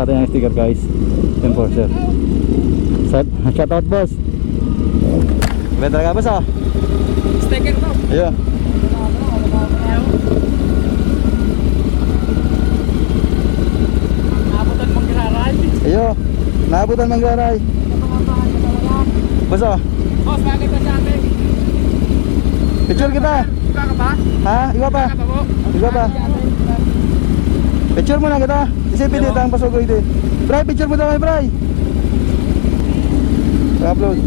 sa atin yung sticker guys. Enforcer. Set, shout out boss. Benta talaga boss ah. Sticker to. Ayun. Abutan mong giraran. Ayun. Naabutan mang garay. Boss ah. Boss, bakit ba sa atin? Picture kita. Iba ka ba? Ha? Iwa pa. Iba po? Iwa pa. Picture mo na kita. Isipin dito ang pasugoy dito. Bray, picture mo daw kay Bray. upload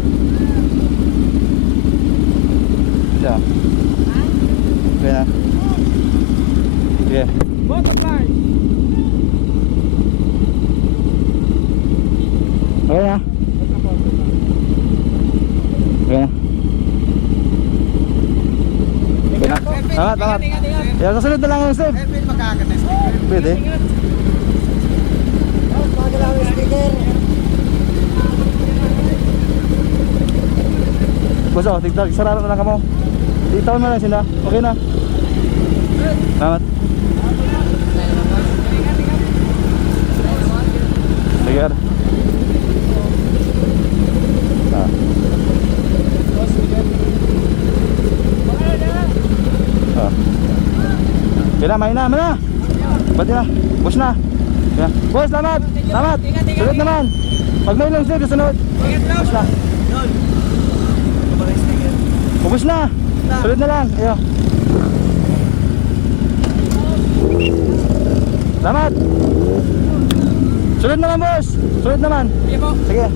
Siya. Okay na. Sige. Butterfly. Okay na. Okay na. Okay na. Angat, angat. Yan, susunod na lang ang step. Eh, pwede magkagat na sticker. Pwede. Ingat. Boss, oh, tigtag, sarado na lang ka mo. Itawan mo lang sila. Okay na. Salamat. Sige. Ah. Ah. Kaya may na, may na. Pati na. Boss na. Yeah. Boss, salamat. Salamat. Sunod naman. Pag may long sleeve, sunod. Boss na. Ubus na. Sunod na lang. Ayo. Salamat. Sunod naman, boss. Sunod naman. Sige po. Sige.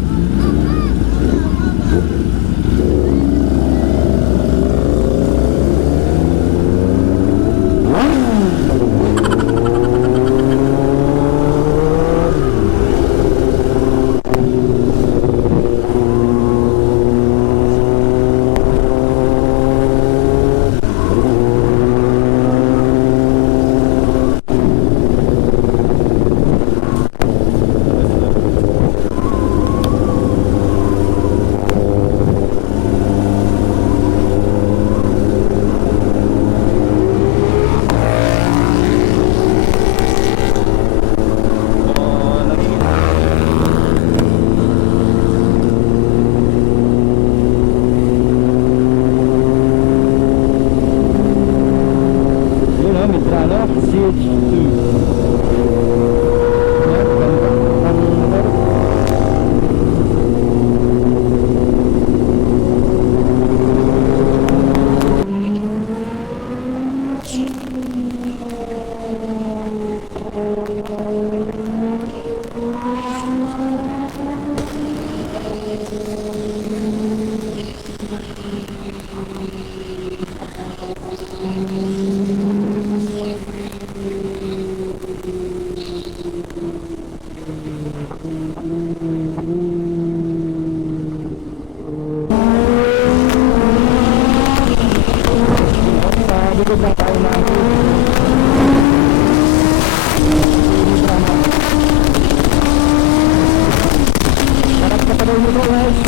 Né? vamos entrar, não é possível Likod lang tayo na Sarap ka pala mo guys